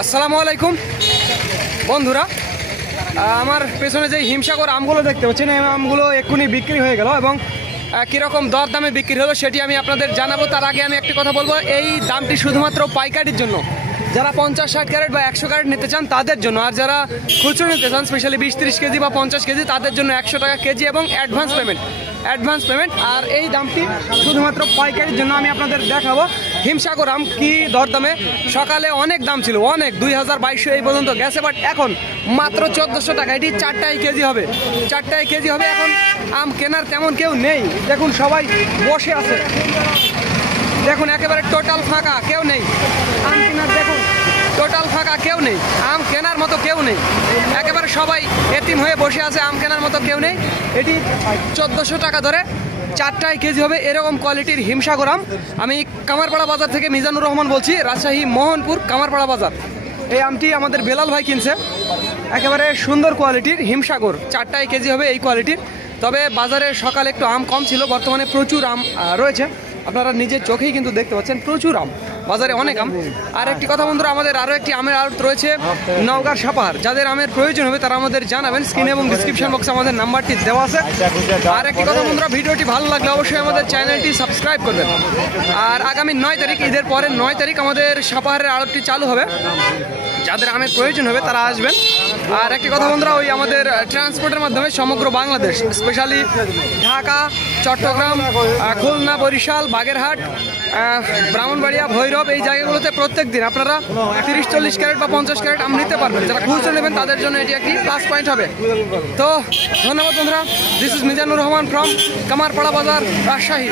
আসসালামু আলাইকুম বন্ধুরা, আমার পেছনে যে হিমসাগর আমগুলো দেখতে পাচ্ছেন, এই আমগুলো এক্ষুনি বিক্রি হয়ে গেল এবং কীরকম দর দামে বিক্রি হলো সেটি আমি আপনাদের জানাবো। তার আগে আমি একটি কথা বলবো, এই দামটি শুধুমাত্র পাইকারির জন্য। যারা 50-60 ক্যারেট বা 100 ক্যারেট নিতে চান তাদের জন্য, আর যারা খুচরো নিতে চান স্পেশালি 20-30 কেজি বা 50 কেজি তাদের জন্য 100 টাকা কেজি এবং অ্যাডভান্স পেমেন্ট। আর এই দামটি শুধুমাত্র পাইকারির জন্য। আমি আপনাদের দেখাবো হিমসাগর আম কি দরদামে। সকালে অনেক দাম ছিল, অনেক 2000-2200 এই পর্যন্ত গেছে, বাট এখন মাত্র 1400 টাকা। এটি 4টাই কেজি হবে। এখন আম কেনার তেমন কেউ নেই। দেখুন সবাই বসে আছে, দেখুন একেবারে টোটাল ফাঁকা, কেউ নেই আম কেনার। দেখুন টোটাল ফাঁকা, কেউ নেই আম কেনার মতো, কেউ নেই। একেবারে সবাই এতিম হয়ে বসে আছে, আম কেনার মতো কেউ নেই। এটি 1400 টাকা ধরে 4টাই কেজি হবে, এরকম কোয়ালিটির হিমসাগর আম। আমি কামারপাড়া বাজার থেকে মিজানুর রহমান বলছি, রাজশাহী মোহনপুর কামারপাড়া বাজার। এই আমটি আমাদের বেলাল ভাই কিনছে, একেবারে সুন্দর কোয়ালিটির হিমসাগর। 4টাই কেজি হবে এই কোয়ালিটির। তবে বাজারে সকালে একটু আম কম ছিল, বর্তমানে প্রচুর আম রয়েছে। আপনারা নিজের চোখেই কিন্তু দেখতে পাচ্ছেন, প্রচুর আম, বাজারে অনেক আম। আর একটি কথা বন্ধুরা, আমাদের আরও একটি আমের আড়ত রয়েছে নওগাঁর সাপাহার। যাদের আমের প্রয়োজন হবে তারা আমাদের জানাবেন, স্ক্রিনে এবং ডিসক্রিপশন বক্সে আমাদের নাম্বারটি দেওয়া আছে। আর একটি কথা বন্ধুরা, ভিডিওটি ভালো লাগলে অবশ্যই আমাদের চ্যানেলটি সাবস্ক্রাইব করবেন। আর আগামী 9 তারিখ, ঈদের পরে 9 তারিখ আমাদের সাপাহারের আড়তটি চালু হবে। যাদের আমের প্রয়োজন হবে তারা আসবেন। আর একটি কথা বন্ধুরা, ওই আমাদের ট্রান্সপোর্টের মাধ্যমে সমগ্র বাংলাদেশ, স্পেশালি ঢাকা, চট্টগ্রাম, খুলনা, বরিশাল, বাগেরহাট, ব্রাহ্মণবাড়িয়া, ভৈরব, এই জায়গাগুলোতে প্রত্যেক দিন আপনারা 30-40 ক্যারেট বা 50 ক্যারেট আম নিতে পারবেন। যারা খুচরো নেবেন তাদের জন্য এটি একটি প্লাস পয়েন্ট হবে। তো ধন্যবাদ বন্ধুরা, this is Mizanur Rahman from Kamarpara বাজার, রাজশাহী।